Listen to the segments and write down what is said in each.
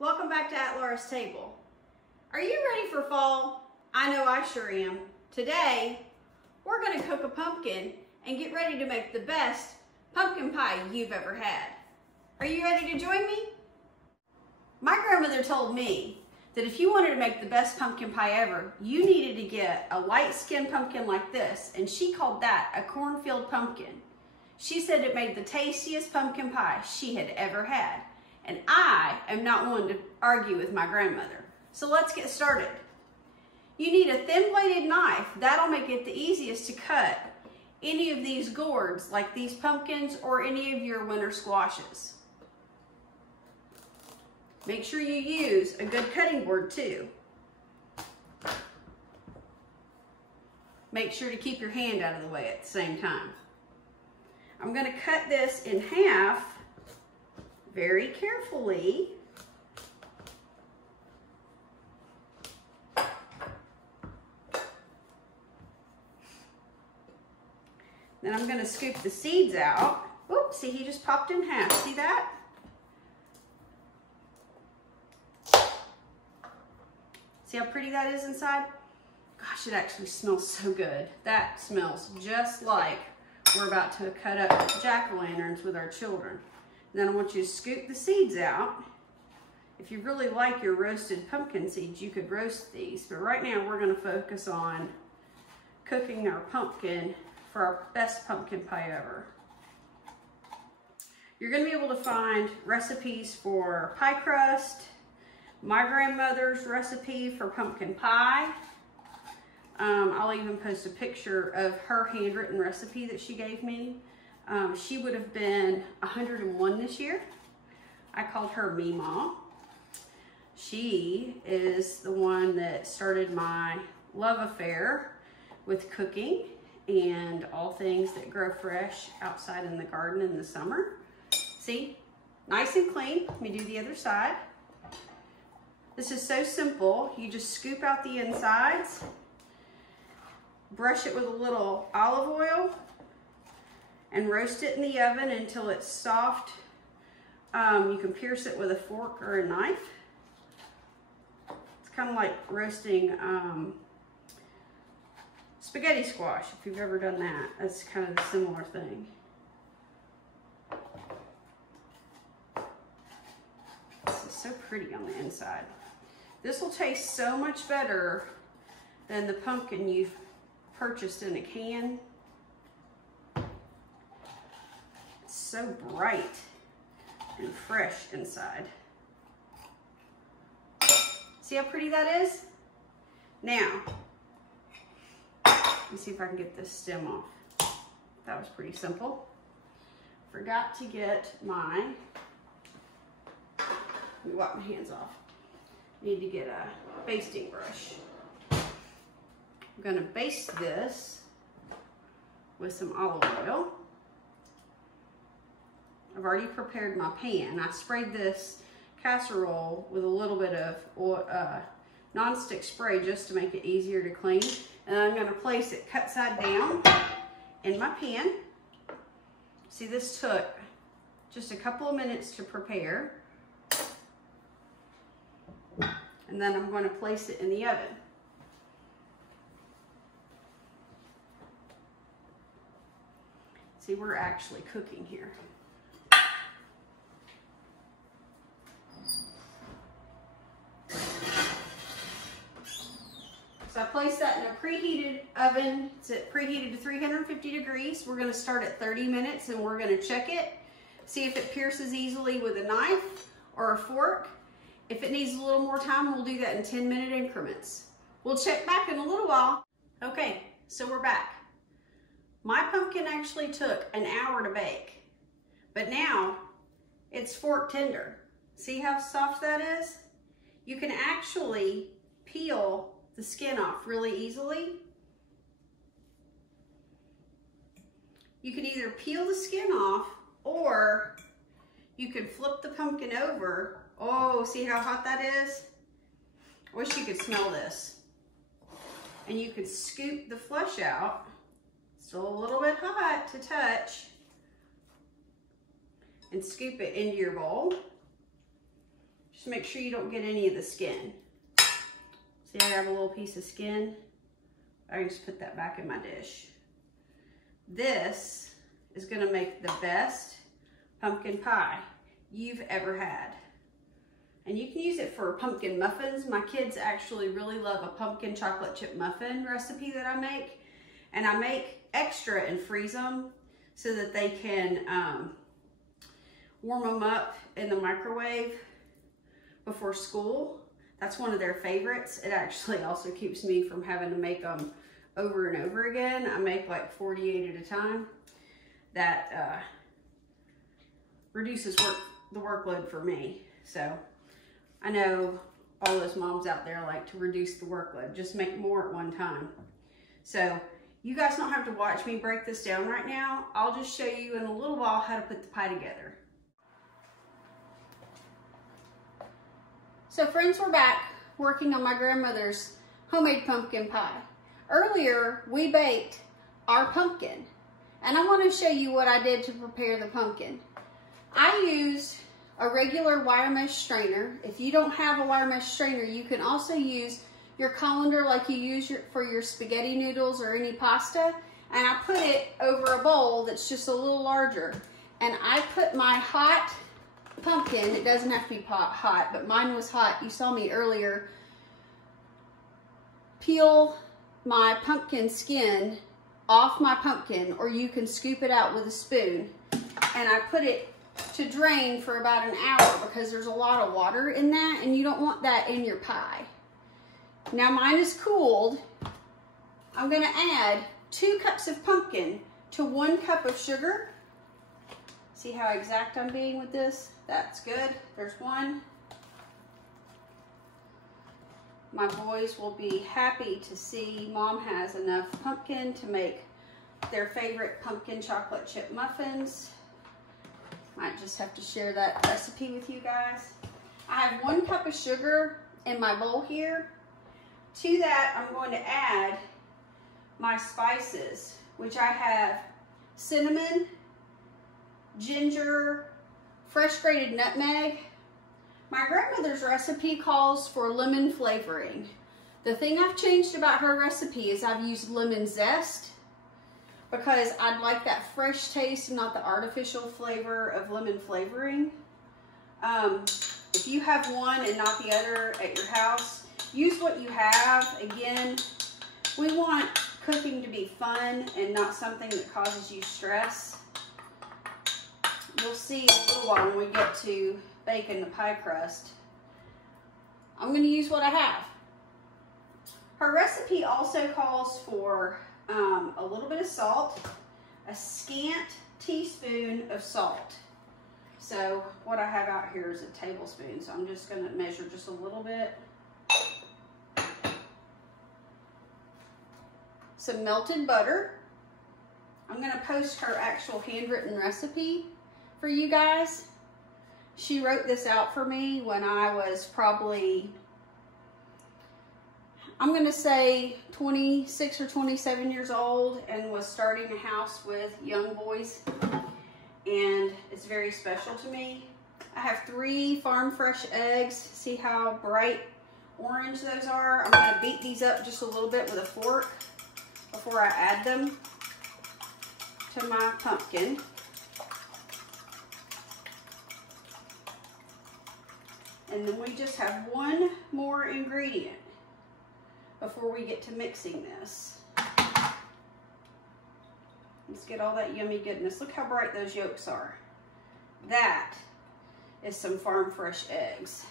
Welcome back to At Laura's Table. Are you ready for fall? I know I sure am. Today, we're gonna cook a pumpkin and get ready to make the best pumpkin pie you've ever had. Are you ready to join me? My grandmother told me that if you wanted to make the best pumpkin pie ever, you needed to get a light-skinned pumpkin like this, and she called that a cornfield pumpkin. She said it made the tastiest pumpkin pie she had ever had. And I am not one to argue with my grandmother. So let's get started. You need a thin-bladed knife. That'll make it the easiest to cut any of these gourds, like these pumpkins or any of your winter squashes. Make sure you use a good cutting board too. Make sure to keep your hand out of the way at the same time. I'm going to cut this in half very carefully. Then I'm going to scoop the seeds out. Oops, see, he just popped in half. See that? See how pretty that is inside? Gosh, it actually smells so good. That smells just like we're about to cut up jack-o'-lanterns with our children. Then I want you to scoop the seeds out. If you really like your roasted pumpkin seeds, you could roast these. But right now we're going to focus on cooking our pumpkin for our best pumpkin pie ever. You're going to be able to find recipes for pie crust, my grandmother's recipe for pumpkin pie. I'll even post a picture of her handwritten recipe that she gave me. She would have been 101 this year. I called her Meemaw. She is the one that started my love affair with cooking and all things that grow fresh outside in the garden in the summer. See, nice and clean. Let me do the other side. This is so simple. You just scoop out the insides, brush it with a little olive oil, and roast it in the oven until it's soft. You can pierce it with a fork or a knife. It's kind of like roasting spaghetti squash, if you've ever done that. That's kind of a similar thing. This is so pretty on the inside. This will taste so much better than the pumpkin you've purchased in a can. It's so bright and fresh inside. See how pretty that is? Now, let me see if I can get this stem off. That was pretty simple. Forgot to get my, let me wipe my hands off. Need to get a basting brush. I'm gonna baste this with some olive oil. I've already prepared my pan. I sprayed this casserole with a little bit of non-stick spray just to make it easier to clean. And I'm gonna place it cut side down in my pan. See, this took just a couple of minutes to prepare. And then I'm going to place it in the oven. See, we're actually cooking here. So I placed that in a preheated oven. It's preheated to 350 degrees. We're going to start at 30 minutes and we're going to check it. See if it pierces easily with a knife or a fork. If it needs a little more time, we'll do that in 10-minute increments. We'll check back in a little while. Okay, so we're back. My pumpkin actually took an hour to bake, but now it's fork tender. See how soft that is? You can actually peel the skin off really easily. You can either peel the skin off or you can flip the pumpkin over. Oh, see how hot that is? I wish you could smell this. And you could scoop the flesh out. Still a little bit hot to touch. And scoop it into your bowl. Just make sure you don't get any of the skin. See, I have a little piece of skin. I just put that back in my dish. This is gonna make the best pumpkin pie you've ever had. And you can use it for pumpkin muffins. My kids actually really love a pumpkin chocolate chip muffin recipe that I make. And I make extra and freeze them so that they can warm them up in the microwave before school. That's one of their favorites. It actually also keeps me from having to make them over and over again. I make like 48 at a time. That reduces the workload for me. So I know all those moms out there like to reduce the workload. Just make more at one time. So you guys don't have to watch me break this down right now. I'll just show you in a little while how to put the pie together. So friends, we're back working on my grandmother's homemade pumpkin pie. Earlier, we baked our pumpkin, and I want to show you what I did to prepare the pumpkin. I used a regular wire mesh strainer. If you don't have a wire mesh strainer, you can also use your colander like you use for your spaghetti noodles or any pasta, and I put it over a bowl that's just a little larger. And I put my hot pumpkin, it doesn't have to be hot, but mine was hot. You saw me earlier peel my pumpkin skin off my pumpkin, or you can scoop it out with a spoon. And I put it to drain for about an hour because there's a lot of water in that and you don't want that in your pie. Now mine is cooled. I'm gonna add 2 cups of pumpkin to 1 cup of sugar. See how exact I'm being with this? That's good. There's 1. My boys will be happy to see Mom has enough pumpkin to make their favorite pumpkin chocolate chip muffins. Might just have to share that recipe with you guys. I have 1 cup of sugar in my bowl here. To that, I'm going to add my spices, which I have cinnamon, ginger, fresh grated nutmeg. My grandmother's recipe calls for lemon flavoring. The thing I've changed about her recipe is I've used lemon zest because I'd like that fresh taste and not the artificial flavor of lemon flavoring. If you have one and not the other at your house, use what you have. Again, we want cooking to be fun and not something that causes you stress. You'll see in a little while when we get to baking the pie crust. I'm going to use what I have. Her recipe also calls for a little bit of salt, a scant teaspoon of salt. So what I have out here is a tablespoon, so I'm just going to measure just a little bit. Some melted butter. I'm going to post her actual handwritten recipe for you guys. She wrote this out for me when I was probably, I'm going to say 26 or 27 years old and was starting a house with young boys. And it's very special to me. I have 3 farm fresh eggs. See how bright orange those are? I'm going to beat these up just a little bit with a fork before I add them to my pumpkin. And then we just have 1 more ingredient before we get to mixing this. Let's get all that yummy goodness. Look how bright those yolks are. That is some farm fresh eggs.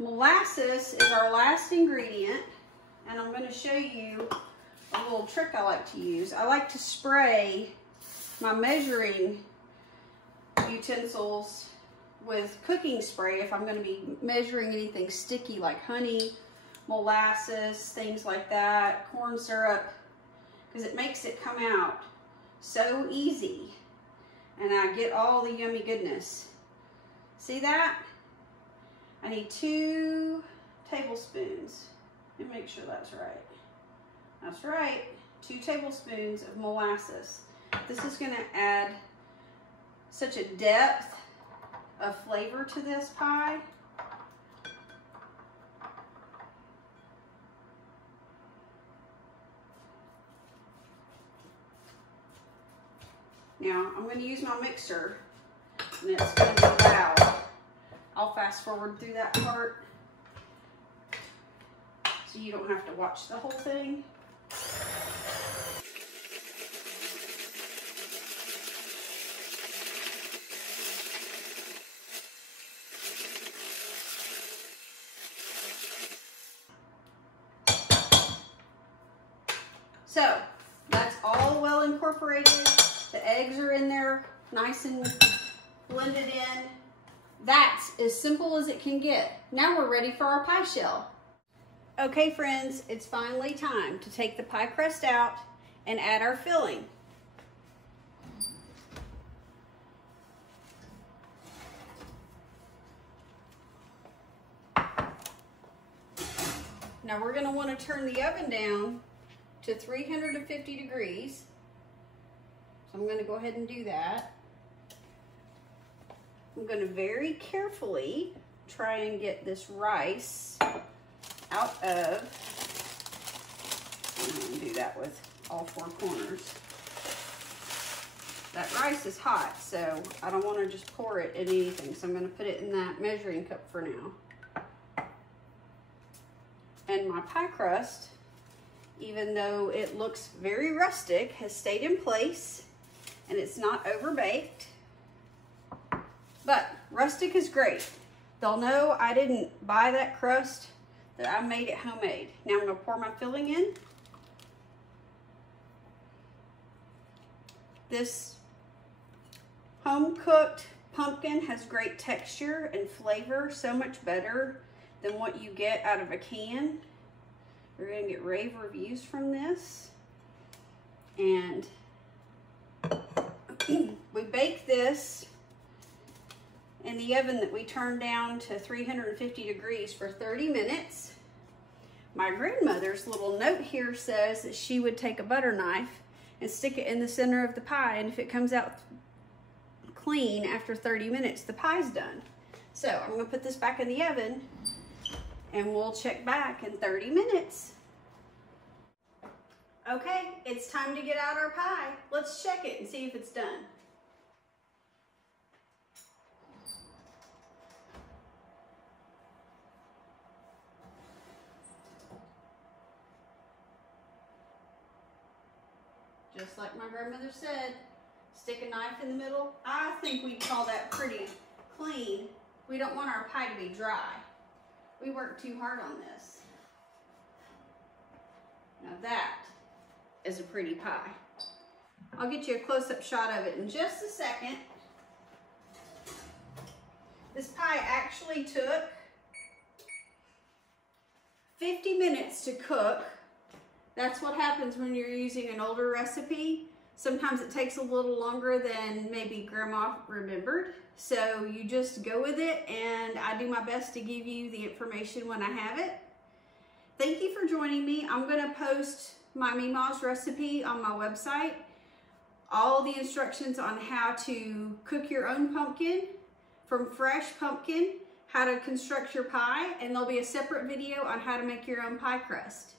Molasses is our last ingredient, and I'm going to show you a little trick I like to use. I like to spray my measuring utensils with cooking spray if I'm going to be measuring anything sticky like honey, molasses, things like that, corn syrup, because it makes it come out so easy and I get all the yummy goodness. See that? I need 2 tablespoons. Let me make sure that's right. That's right, 2 tablespoons of molasses. This is going to add such a depth of flavor to this pie. Now, I'm going to use my mixer, and it's going to be loud. I'll fast forward through that part so you don't have to watch the whole thing. So, that's all well incorporated. The eggs are in there, nice and blended in. That's as simple as it can get. Now we're ready for our pie shell. Okay friends, it's finally time to take the pie crust out and add our filling. Now we're going to want to turn the oven down to 350 degrees. So I'm going to go ahead and do that. I'm going to very carefully try and get this rice out of, I'm going to do that with all four corners. That rice is hot, so I don't want to just pour it in anything, so I'm going to put it in that measuring cup for now. And my pie crust, even though it looks very rustic, has stayed in place and it's not overbaked. But rustic is great. They'll know I didn't buy that crust, that I made it homemade. Now I'm going to pour my filling in. This home-cooked pumpkin has great texture and flavor, so much better than what you get out of a can. We're going to get rave reviews from this. And we bake this in the oven that we turned down to 350 degrees for 30 minutes. My grandmother's little note here says that she would take a butter knife and stick it in the center of the pie, and if it comes out clean after 30 minutes, the pie's done. So I'm going to put this back in the oven and we'll check back in 30 minutes. Okay, it's time to get out our pie. Let's check it and see if it's done. Just like my grandmother said, stick a knife in the middle. I think we'd call that pretty clean. We don't want our pie to be dry. We worked too hard on this. Now that is a pretty pie. I'll get you a close-up shot of it in just a second. This pie actually took 50 minutes to cook. That's what happens when you're using an older recipe. Sometimes it takes a little longer than maybe Grandma remembered. So you just go with it, and I do my best to give you the information when I have it. Thank you for joining me. I'm gonna post my Meemaw's recipe on my website. All the instructions on how to cook your own pumpkin from fresh pumpkin, how to construct your pie, and there'll be a separate video on how to make your own pie crust.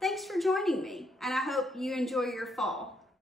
Thanks for joining me, and I hope you enjoy your fall.